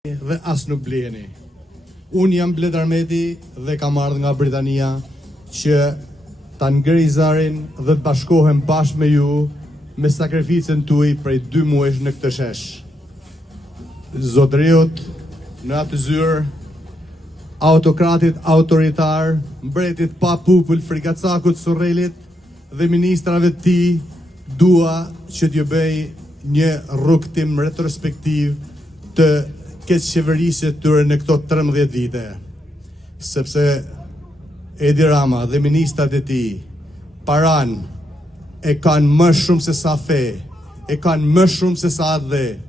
dhe as nuk bleni. Unë jam Bled Armeti dhe kam ardhur nga Britania që ta ngrej zarin dhe të bashkohem bashkë me ju me sakrificën tuaj prej 2 muajsh në këtë shesh. Zotëriut në atë zyrë, autokratit autoritar, mbretit pa popull, frikacakut Surrelit dhe ministrave të tij, dua që t'ju bëj një rrugtim retrospektiv të këtë qeverisë të tyre në këto 13 vite. Sepse Edi Rama dhe ministrat e tij paran e kanë më shumë se sa fe, e kanë më shumë se sa dhe.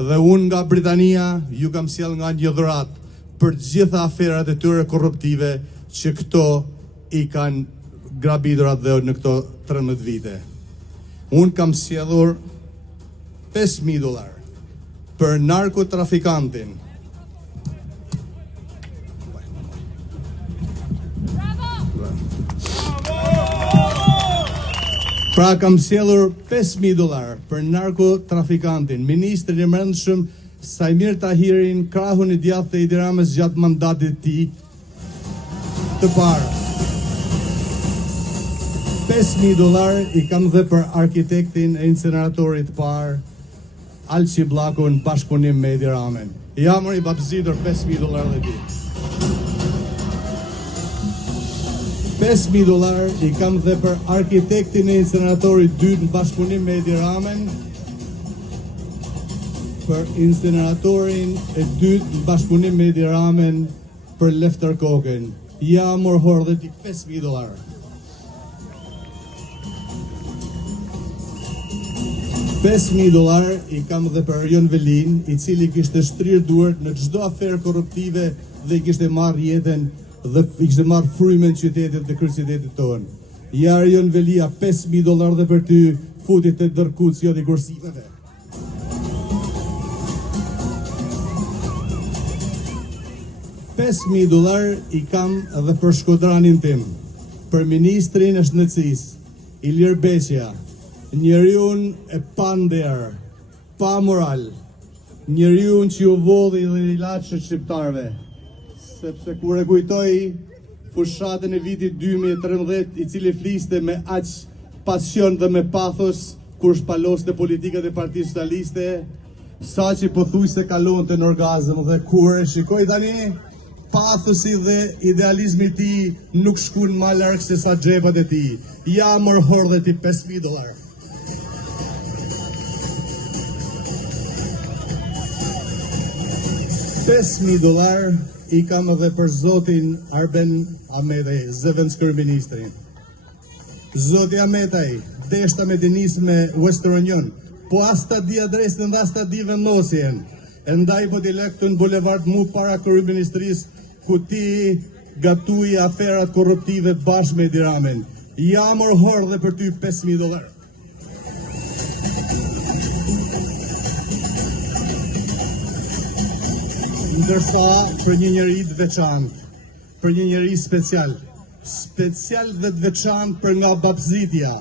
Dhe unë nga Britania ju kam sjell nga një dhuratë për gjitha aferat e tyre korruptive që këto i kanë grabitur atë në këto 13 vite. Unë kam sjellur $5.000 për narkotrafikantin. Pra kam sjellur $5.000 për narkotrafikantin, ministrin e Brendshëm Sajmir Tahirin, krahun e djathtë të Edi Ramës gjatë mandatit të tij të parë. $5.000 i kam dhe për arkitektin e inceneratorit të parë, Alçi Blaku, në bashkëpunim me Edi Ramën. Ja mori babzitur $5.000 dhe ti. $5.000 i kam dhe për arkitektin e inceneratorit 2 në bashkëpunim me Edi Ramën, për inceneratorin e 2 në bashkëpunim me Edi Ramën për Lefter Kokën. Ja morhor dhe ti $5.000. $5.000 i kam dhe për Arjon Velin, i cili kishte shtrirë duart në çdo aferë korruptive dhe i kishte marrë jetën dhe i kishte marrë frymen qytetit dhe kryeqytetit tonë. Ja Arjon Velia, $5.000 dhe për ty, futit të dërkuc jo të kursimeve. $5.000 i kam edhe për shkodranin tim, për ministrin e Shëndetësisë, Ilir Beqja, njeriun e pa nder, pa moral, njeriun që ju vodhi dhe i laçë shqiptarve, sepse kur e kujtoj fushatën e vitit 2013, i cili fliste me aq pasion dhe me pathos kur shpaloste politikat e Partisë Socialiste, sa që pothuajse kalonte në orgazm, dhe kur e shikoj tani, pathosi dhe idealizmi i tij nuk shkuan më larg se sa xhepat e tij. Ja morhor dhe ti $5.000. $5.000 i kam edhe për zotin Arben Ahmetaj, zëvendës kryeministrin. Zoti Ahmetaj, deshta me të nisë me Western Union, po as ta di adresën dhe as ta di vendosjen. E ndaj po t'i lek të në bulevard mu para kryeministrisë, ku ti gatui aferat korruptive bashkë me Edi Ramën. Ja morhor dhe për ty $5.000. Ndërsa për një njeri të veçantë, për një njeri special dhe të veçantë për nga babzitja,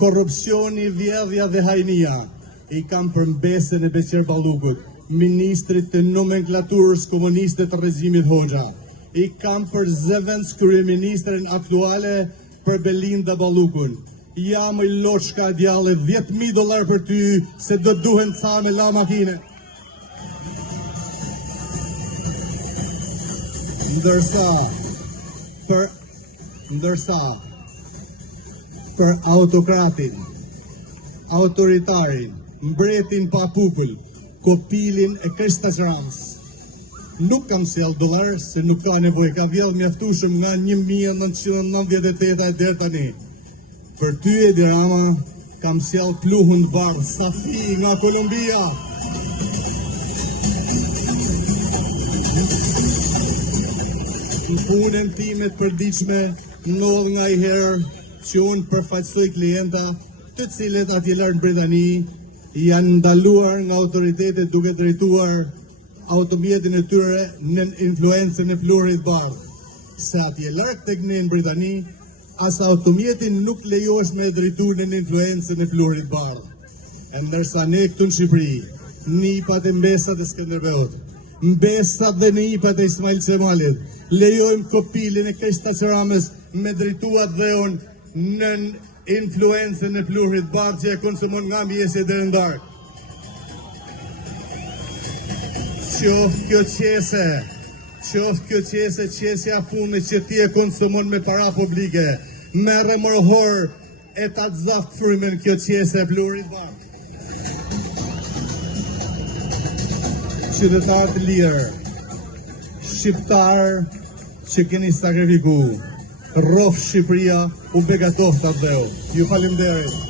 korrupsioni, vjedhja dhe hajnia, i kam për mbesën e Beqir Ballukut, ministrit të nomenklaturës komuniste të regjimit Hoxha. I kam për zëvendës kryeministrin aktuale për Belinda Ballukun. Ja më loçka djalle, $10.000 për ty, se do duhen ca me la makine. Ndërsa për autokratin, autoritarin, mbretin pa popull, kopilin e Kristaq Ramës, nuk kam sjell dollar se nuk ka nevojë, ka vjedh mjaftueshëm nga 1998 deri tani. Për ty Edi Rama kam sjell pluhun të bardhë Safi nga Kolumbia. Në punën time të përditshme ndodh nga i herë që unë përfaqësoj klienta të cilët atje larg në Britani janë ndaluar nga autoritetet duke drejtuar automjetin e tyre në influencën e fluorit bardhë. Se atje larg tek ne në Britani, as automjetin nuk lejohesh me drejtuar në influencën e fluorit bardhë. E ndërsa ne këtu në Shqipëri, nipat e mbesat e Skënderbeut, mbesat dhe në ipat e Ismail Qemalit. Lejojmë kopilin e Keshta Ramës me drejtuat dhe unë në influencën e pluhurit bardhë që e konsumon nga mjese dhe rëndarë. Qoftë kjo qese, qesja fundit që ti e konsumon me para publike, merre mërhor e ta zaftë frymën kjo qese e pluhurit bardhë. Qytetarë të lirë, shqiptarë që keni sakrifiku, rrofë Shqipëria, u begatoftë atë dheu. Ju falimderit.